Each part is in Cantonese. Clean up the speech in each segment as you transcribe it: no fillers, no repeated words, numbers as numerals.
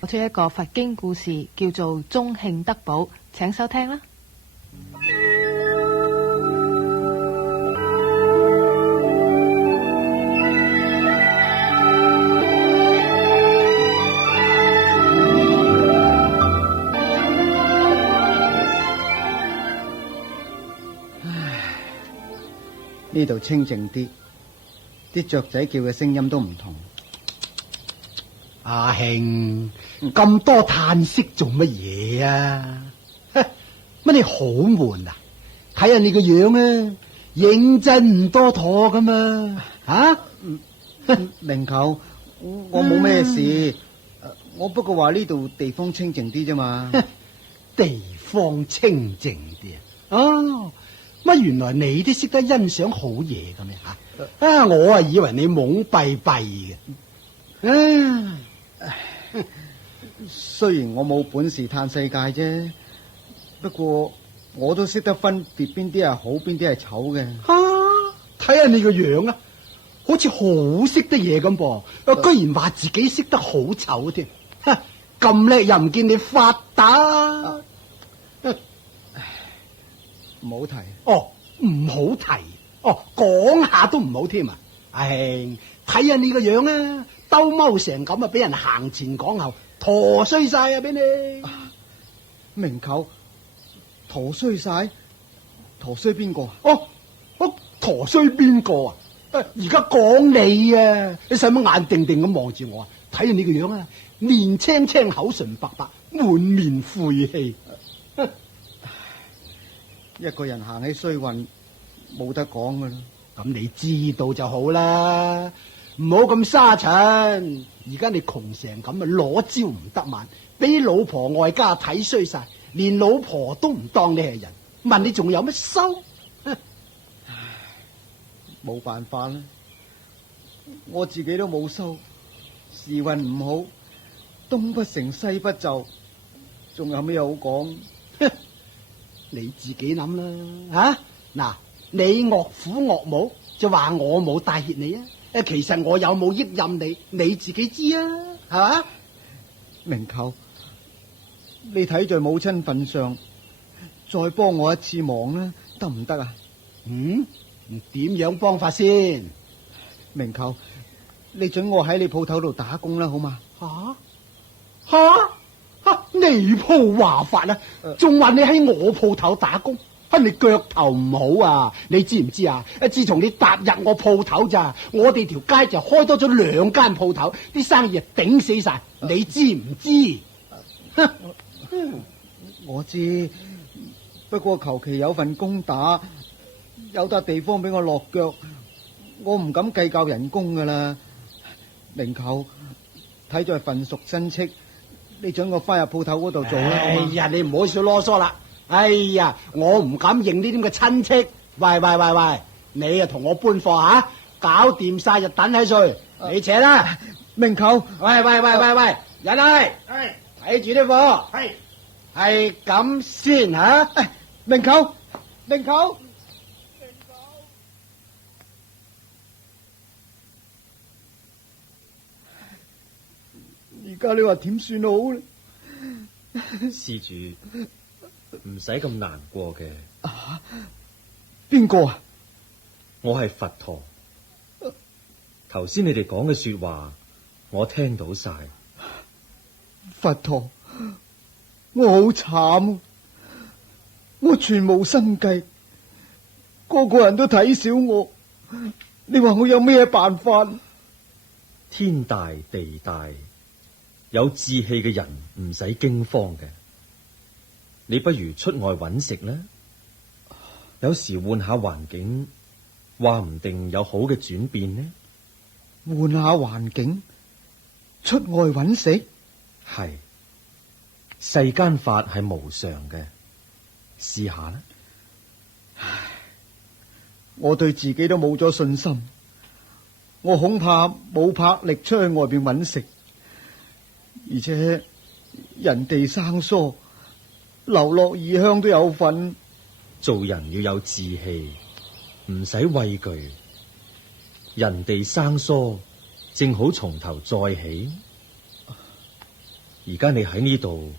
我出一個佛經故事，叫做《中慶德寶》，請收聽啦。呢度清靜啲，啲雀仔叫嘅聲音都唔同。阿慶，咁多嘆息做乜嘢啊？乜你好悶啊？睇下你個樣啊，認真唔多妥噶嘛？明舅，我冇咩事，我不過話呢度地方清靜啲啫嘛。地方清靜啲啊？哦，乜原來你都識得欣賞好嘢嘅咩？吓我啊以為你懵閉閉嘅。雖然我冇本事嘆世界啫，不過我都識得分別邊啲係好，邊啲係醜嘅。睇下你個樣啊，好似好識得嘢咁噃，居然話自己識得好醜添。咁叻又唔見你發達。唔好提。唔好提。講下都唔好添啊。阿慶，睇下你個樣啊，兜踎成咁啊，俾人行前講後，陀衰晒啊俾你。明舅，陀衰晒？陀衰邊個？陀衰邊個啊？而家講你啊，你使乜眼定定咁望住我啊？睇下你個樣啊，面青青，口唇白白，滿面晦氣。一個人行起衰運，冇得講噶啦。咁你知道就好啦，唔好咁沙塵。而家你窮成咁啊，攞招唔得晚，俾老婆外家睇衰晒，連老婆都唔當你係人，問你仲有乜收？冇辦法啦，我自己都冇收，時運唔好，東不成西不就，仲有咩好講？你自己諗啦。嗱，你岳父岳母就話我冇帶挈你啊，其實我有冇益任你，你自己知啊，係嘛？明舅，你睇在母親份上，再幫我一次忙啦，得唔得啊？點樣幫法先？明舅，你准我喺你鋪頭度打工啦，好嘛？你鋪話法啊，仲話你喺我鋪頭打工，你腳頭唔好啊？你知唔知啊？自從你踏入我鋪頭咋，我哋條街就開多咗2間鋪頭，啲生意啊頂死晒，你知唔知？我知，不過求其有份工打，有笪地方俾我落腳，我唔敢計較人工噶啦。明舅，睇在份屬親戚，你准我翻入鋪頭嗰度做啦。哎呀，你唔好少囉嗦啦。哎呀，我唔敢認呢啲咁嘅親戚。喂，你啊同我搬貨吓，搞掂晒就等喺度。你扯啦，明舅。喂，人嚟，睇住啲貨，係咁先吓。明舅。而家你話點算好咧？施主，唔使咁難過嘅。邊個啊？我係佛陀。頭先你哋講嘅說話，我聽到晒。佛陀，我好慘，我全無生計，個個人都睇小我。你話我有咩辦法？天大地大，有志氣嘅人唔使驚慌嘅。你不如出外揾食啦，有時換下環境，話唔定有好嘅轉變呢。換下環境，出外揾食，係世間法係無常嘅，試下啦。我對自己都冇咗信心，我恐怕冇魄力出去外邊揾食，而且人地生疏，流落異鄉都有份。做人要有志氣，唔使畏懼。人地生疏，正好從頭再起。而家你喺呢度，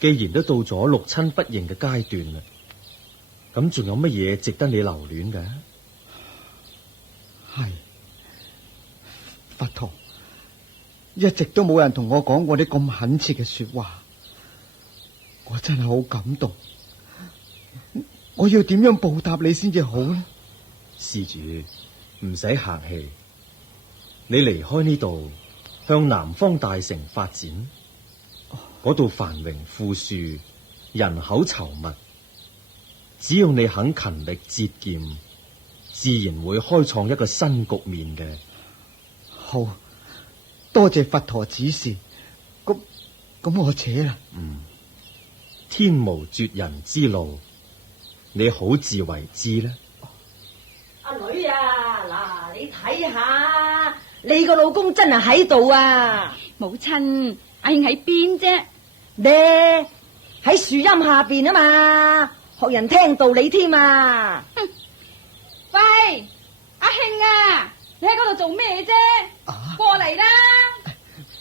既然都到咗六親不認嘅階段啦，咁仲有乜嘢值得你留戀嘅？係佛陀，一直都冇人同我講過啲咁懇切嘅說話，我真係好感動。我要點樣報答你先至好呢？施主，唔使客氣，你離開呢度，向南方大城發展，嗰度繁榮富庶，人口稠密，只要你肯勤力節儉，自然會開創一個新局面嘅。好，多謝佛陀指示。咁我扯啦。天無絕人之路，你好自為之啦。阿女啊，嗱，你睇下，你個老公真係喺度啊！母親，阿慶喺邊啫？咧喺樹蔭下邊啊嘛，學人聽道理添啊！喂，阿慶啊，你喺嗰度做咩啫？過嚟啦！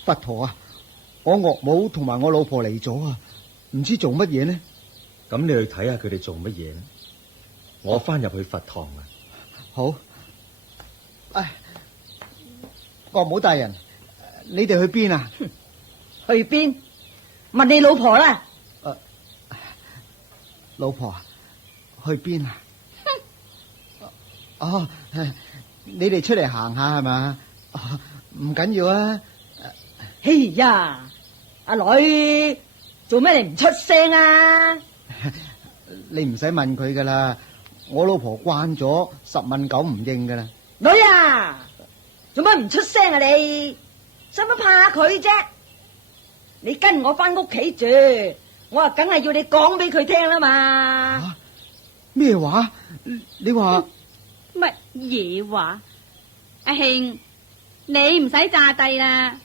佛陀啊，我岳母同埋我老婆嚟咗啊，唔知做乜嘢呢？咁你去睇下佢哋做乜嘢呢？我翻入去佛堂啊。好。唉，岳母大人，你哋去邊啊？去邊？問你老婆啦。老婆啊，去邊啊？哦，你哋出嚟行下係嘛？唔緊要啊。嘿呀，阿女，做咩你唔出聲啊？你唔使問佢噶啦，我老婆慣咗十問九唔應噶啦。女啊，做乜唔出聲啊你？使乜怕佢啫？你跟我翻屋企住，我啊梗係要你講俾佢聽啦嘛。咩話？你話乜嘢話？阿慶，你唔使詐帝啦。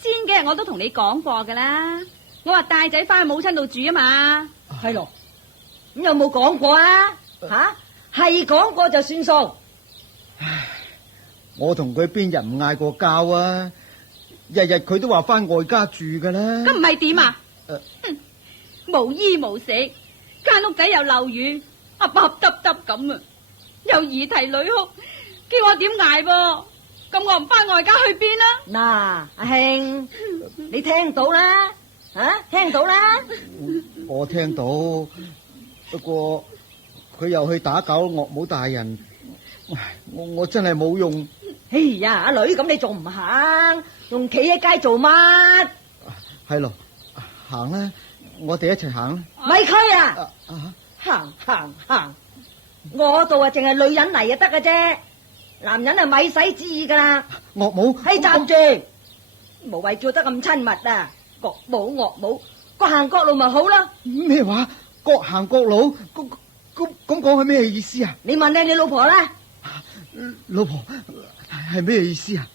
先幾日我都同你講過噶啦，我話帶仔翻去母親度住啊嘛。係咯，咁有冇講過啊？吓，係講過就算數。唉，我同佢邊日唔嗌過交啊？日日佢都話翻外家住噶啦。咁唔係點啊？無衣無食，間屋仔又漏雨，噏噏耷耷咁啊，又兒啼女哭，叫我點捱噃？咁我唔翻外家去邊啦？嗱，阿慶，你聽到啦？聽到啦？我聽到，不過佢又去打攪岳母大人，我真係冇用。哎呀，阿女，咁你仲唔行？仲企喺街做乜？係咯，行啦，我哋一齊行啦。咪區啊！行，我度啊淨係女人嚟就得嘅啫，男人啊咪使旨意噶啦。岳母，喺站住，無謂叫得咁親密啊！岳母，各行各路咪好咯。咩話？各行各路？咁講係咩意思啊？你問你老婆啦。老婆係咩意思啊？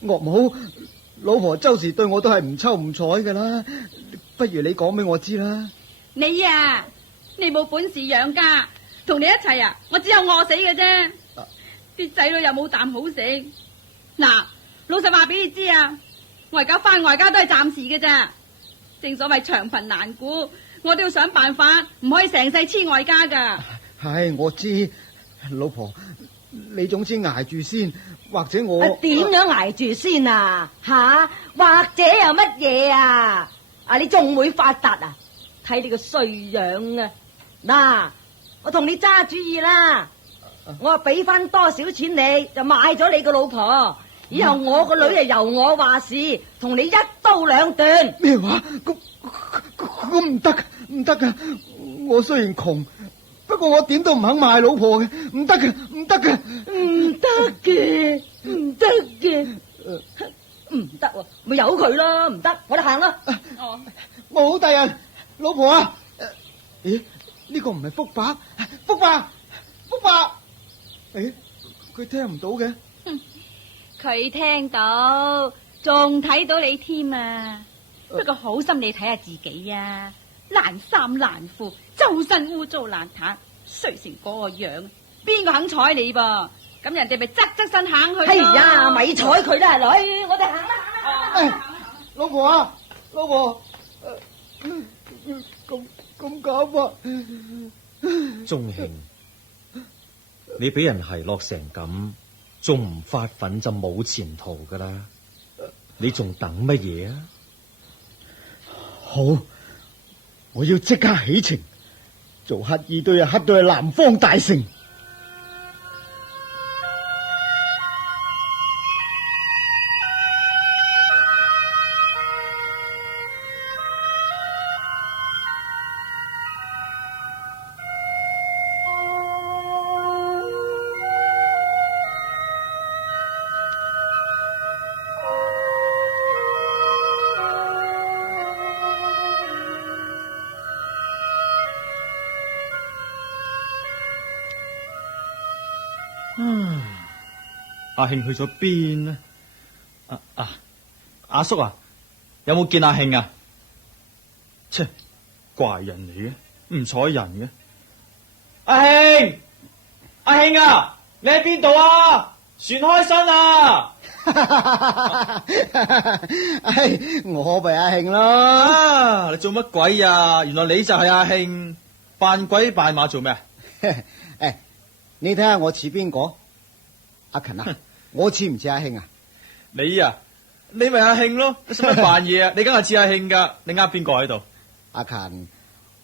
岳母，老婆周時對我都係唔抽唔睬噶啦，不如你講俾我知啦。你啊，你冇本事養家，同你一齊啊，我只有餓死嘅啫。啲仔女又冇啖好食。嗱，老實話俾你知啊，我而家翻外家都係暫時嘅咋。正所謂長貧難顧，我都要想辦法，唔可以成世黐外家噶。係，我知，老婆，你總之挨住先，或者我點樣挨住先啊？吓，或者有乜嘢啊？你仲會發達啊？睇你個衰樣啊！嗱，我同你揸主意啦，我話俾翻多少錢你就買咗你個老婆，以後我個女由我話事，同你一刀兩斷。咩話？咁唔得噶！我雖然窮，不過我點都唔肯賣老婆嘅，唔得嘅。唔得喎，咪由佢咯，唔得，我哋行啦。我好大人，老婆啊！咦，呢個唔係福伯？福伯！誒，佢聽唔到嘅。佢聽到，仲睇到你添啊！不過好心你睇下自己啊，爛衫爛褲，周身污糟邋遢，衰成嗰個樣，邊個肯睬你噃？咁人哋咪側身行去咯。哎呀，咪睬佢啦，女，我哋行啦。老婆啊，老婆，咁搞法，鐘慶，你俾人奚落成咁，仲唔發奮就冇前途噶啦！你仲等乜嘢啊？好，我要即刻起程，做乞兒都要乞到去南方大城。阿慶去咗邊呢？阿叔啊，有冇見阿慶啊？切，怪人嚟嘅，唔睬人嘅。阿慶，阿慶啊，你喺邊度啊？船開身啊！我咪阿慶咯。啊，你做乜鬼啊？原來你就係阿慶，扮鬼扮馬做咩啊？誒，你睇下我似邊個？阿勤啊，我似唔似阿慶啊？你啊，你咪阿慶咯，你使乜扮嘢啊？你梗係似阿慶噶，你呃邊個喺度？阿勤，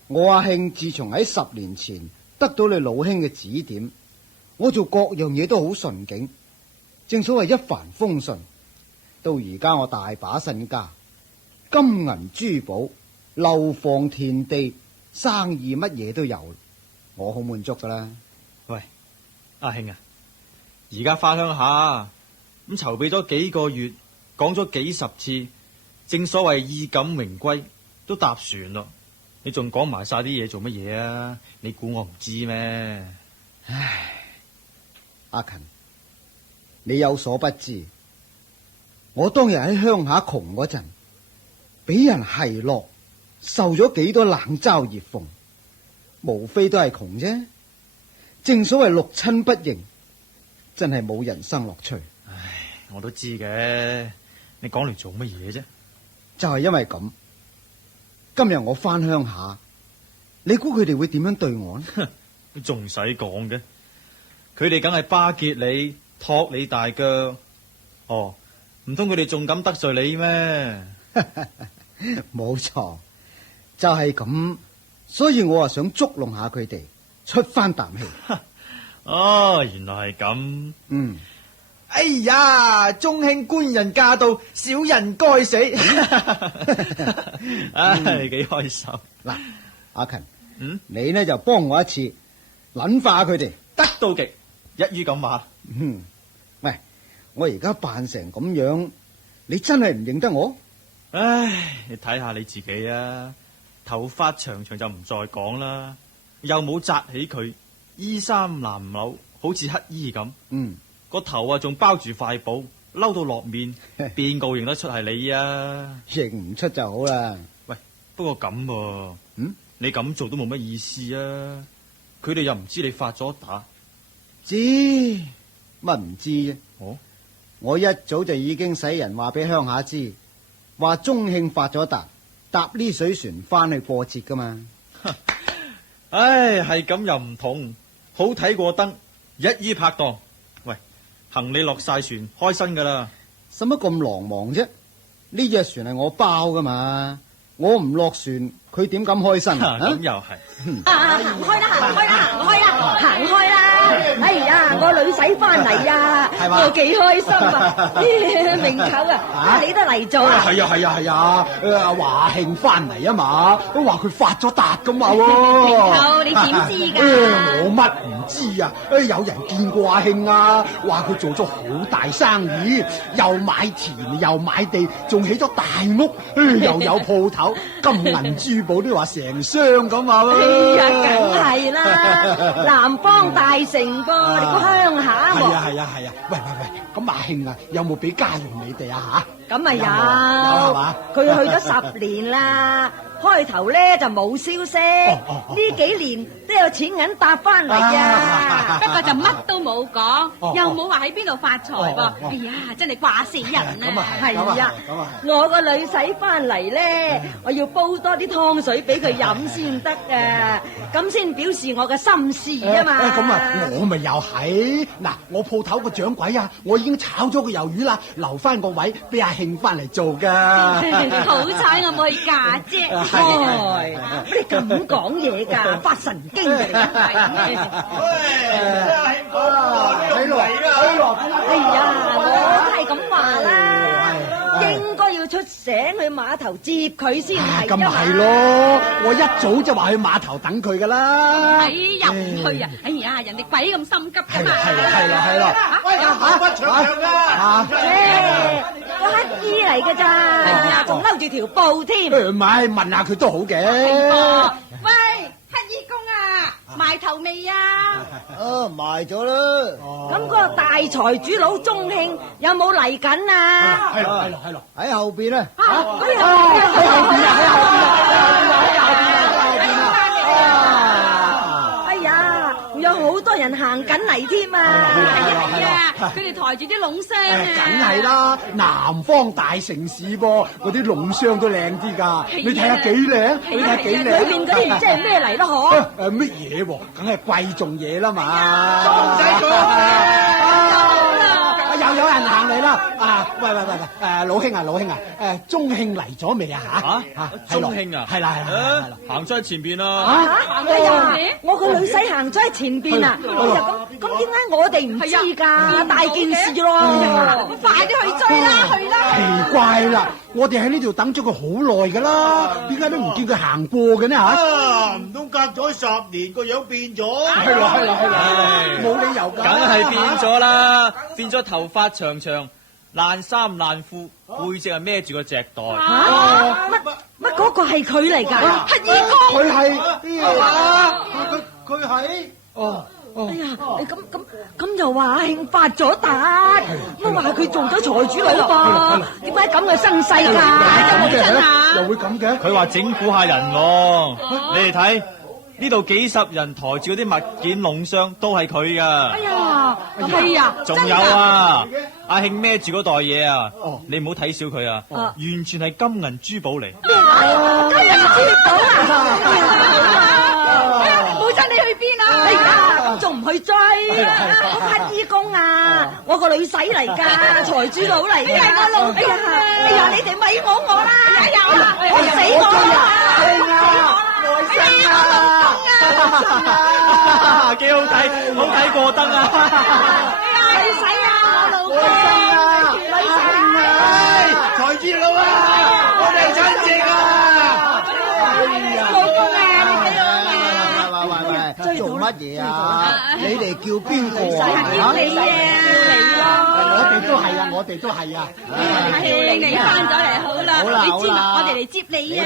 我阿慶自從喺10年前得到你老兄嘅指點，我做各樣嘢都好順境，正所謂一帆風順。到而家我大把身家，金銀珠寶、樓房田地、生意乜嘢都有，我好滿足噶啦。喂，阿慶啊！而家翻鄉下，咁籌備咗幾個月，講咗幾十次，正所謂衣錦榮歸，都搭船咯。你仲講埋晒啲嘢做乜嘢啊？你估我唔知咩？唉，阿勤，你有所不知，我當日喺鄉下窮嗰陣，俾人奚落，受咗幾多冷嘲熱諷，無非都係窮啫。正所謂六親不認。真係冇人生樂趣。唉，我都知嘅，你講嚟做乜嘢啫？就係因為咁，今日我翻鄉下，你估佢哋會點樣對我呢？仲唔使講嘅，佢哋梗係巴結你，托你大腳。哦，唔通佢哋仲敢得罪你咩？冇錯，就係咁，所以我啊想捉弄下佢哋，出翻啖氣。哦，原來係咁。嗯，哎呀，中興官人駕到，小人該死。唉，幾開心。嗱，阿勤，你呢就幫我一次，撚化佢哋，得到極，一於咁話。喂，我而家扮成咁樣，你真係唔認得我？唉，你睇下你自己啊，頭髮長長就唔再講啦，又冇紮起佢。衣衫襤褸，好似乞衣咁。個頭啊仲包住塊布，嬲到落面，邊個認得出係你啊？認唔出就好啦。喂，不過咁，你咁做都冇乜意思啊！佢哋又唔知你發咗達，知乜唔知啫？哦，我一早就已經使人話俾鄉下知，話中興發咗達，搭呢水船翻去過節噶嘛。唉，係咁又唔同。好睇過燈，一於拍檔。喂，行李落晒船，開身噶啦。使乜咁狼忙啫？呢隻船係我包噶嘛，我唔落船，佢點敢開身啊？咁又係。行開啦，行開啦，行開啦，行開啦！哎呀，我女仔翻嚟啊，我幾開心啊！明舅啊，你都嚟做啊？係啊！阿華慶翻嚟啊嘛，都話佢發咗達咁話喎。明舅，你點知㗎？我乜唔知啊？有人見過阿慶啊，話佢做咗好大生意，又買田又買地，仲起咗大屋，又有鋪頭，金銀珠寶都話成箱咁啊！哎呀，梗係啦，南方大城噃，你個鄉下喎。係啊！喂，咁阿慶啊，有冇俾家用你哋啊吓？咁咪有，係嘛？佢去咗10年啦，開頭咧就冇消息，呢幾年都有錢銀搭翻嚟啊！不過就乜都冇講，又冇話喺邊度發財噃。哎呀，真係掛死人啊！係啊，我個女婿翻嚟咧，我要煲多啲湯水俾佢飲先得啊，咁先表示我嘅心事啊嘛。咁啊，我咪又係嗱，我鋪頭個掌櫃啊，我已經炒咗個魷魚啦，留翻個位俾阿慶翻嚟做噶。好彩我冇去嫁啫。你咁講嘢㗎，發神經嘅。哎呀，我都係咁話啦，應該要出醒去碼頭接佢先係。咁咪係咯，我一早就話去碼頭等佢噶啦。哎，又唔去啊！哎呀，人哋鬼咁心急㗎嘛。係啦。喂，有跑不長啊！個乞衣嚟㗎咋？哎呀，仲摟住條布添。唔係問下佢都好嘅。喂，乞衣公啊，埋頭未啊？埋咗啦。咁嗰個大財主佬鐘慶有冇嚟緊啊？係咯，喺後邊啊。哎呀，有好多人行緊嚟添啊！係啊，佢哋抬住啲籠箱啊！梗係啦，南方大城市噃，嗰啲籠箱都靚啲㗎。你睇下幾靚，你睇下幾靚。裏邊嗰啲唔知係咩嚟咯？嗬？乜嘢喎？梗係貴重嘢啦嘛。唔使講。又有人行嚟啦！喂，老兄啊，鐘慶嚟咗未啊？鐘慶啊，係啦，行咗喺前邊啦。哎呀，我個女婿行咗喺前邊啊！咁點解我哋唔知㗎？大件事咯！快啲去追啦，去啦！奇怪啦，我哋喺呢度等咗佢好耐㗎啦，點解都唔見佢行過嘅呢？嚇！唔通隔咗10年個樣變咗？係啦，冇理由㗎。梗係變咗啦，變咗頭髮長長，爛衫爛褲，背脊係孭住個隻袋。乜嗰個係佢嚟㗎？乞衣公，佢係佢係哎呀，咁又話阿慶發咗達，乜話佢做咗財主佬噃？點解咁嘅身世㗎？又會咁嘅？佢話整蠱下人喎，你哋睇呢度幾十人抬住嗰啲物件籠箱，都係佢噶。哎呀，係啊，仲有啊，阿慶孭住嗰袋嘢啊，你唔好睇小佢啊，完全係金銀珠寶嚟。金銀珠寶啊！冇真你去邊啊？哎呀，仲唔去追？我乞衣公啊，我個女婿嚟㗎，財主佬嚟㗎。哎呀，你哋咪摸我啦！哎呀，我死我啦！幾好睇，好睇過燈啊！女婿啊，老公，女婿啊，財主佬啊，我哋親戚啊！老公啊，你俾我啊！做乜嘢啊？你哋叫邊個啊？叫你啊！我哋都係啊！你翻咗嚟好啦，你知我哋嚟接你啊！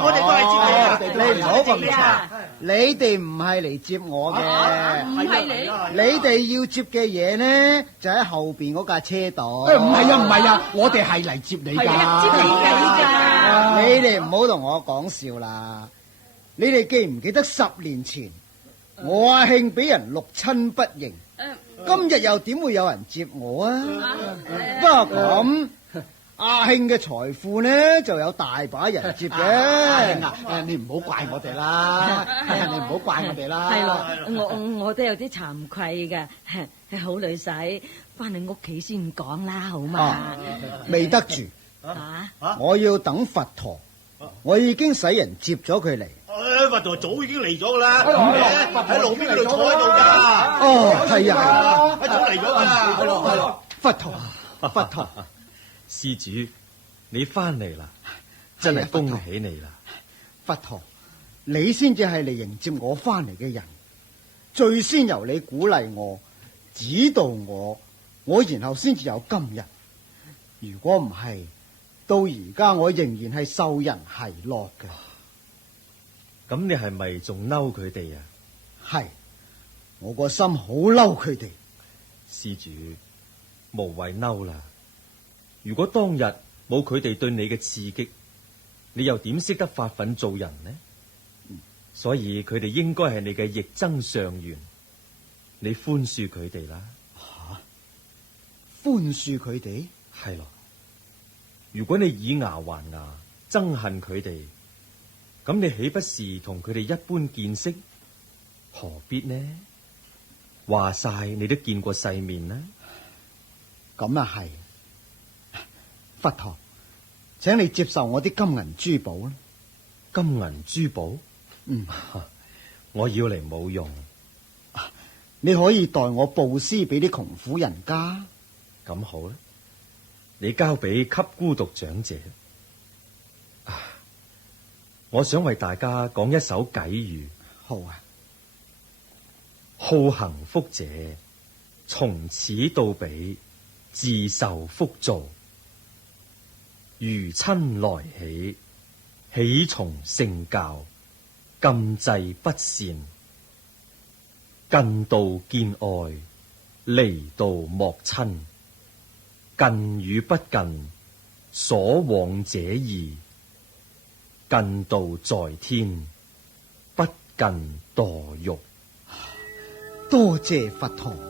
我哋都係接你。你唔好咁長，你哋唔係嚟接我嘅，唔係你。你哋要接嘅嘢呢，就喺後邊嗰架車度。唔係啊，我哋係嚟接你㗎。接你㗎！你哋唔好同我講笑啦！你哋記唔記得10年前我阿慶俾人六親不認？今日又點會有人接我啊？不過咁，阿慶嘅財富呢就有大把人接嘅。阿慶啊，你唔好怪我哋啦，你唔好怪我哋啦。係咯，我都有啲慚愧㗎。好女婿，翻你屋企先講啦，好嘛？未得住，我要等佛陀。我已經使人接咗佢嚟。佛陀早已經嚟咗噶啦，喺路邊嗰度坐喺度噶。係啊，早嚟咗噶啦。佛陀，施主，你翻嚟啦，真係恭喜你啦！佛陀，你先至係嚟迎接我翻嚟嘅人，最先由你鼓勵我、指導我然後先至有今日。如果唔係，到而家我仍然係受人奚落嘅。咁你係咪仲嬲佢哋啊？係，我個心好嬲佢哋。施主，無謂嬲啦。如果當日冇佢哋對你嘅刺激，你又點識得發奮做人呢？所以佢哋應該係你嘅逆增上緣，你寬恕佢哋啦。寬恕佢哋？係咯。如果你以牙還牙，憎恨佢哋，咁你豈不是同佢哋一般見識？何必呢？話晒你都見過世面啦。咁啊係。佛陀，請你接受我啲金銀珠寶啦。金銀珠寶？我要嚟冇用。你可以代我布施俾啲窮苦人家。咁好啦，你交俾給孤獨長者。我想為大家講一首偈語。好啊。好行福者，從此到彼，自受福造。如親來喜，喜從聖教，禁制不善。近道見愛，離道莫親。近與不近，所往者異。近道在天，不近墮獄。多謝佛陀。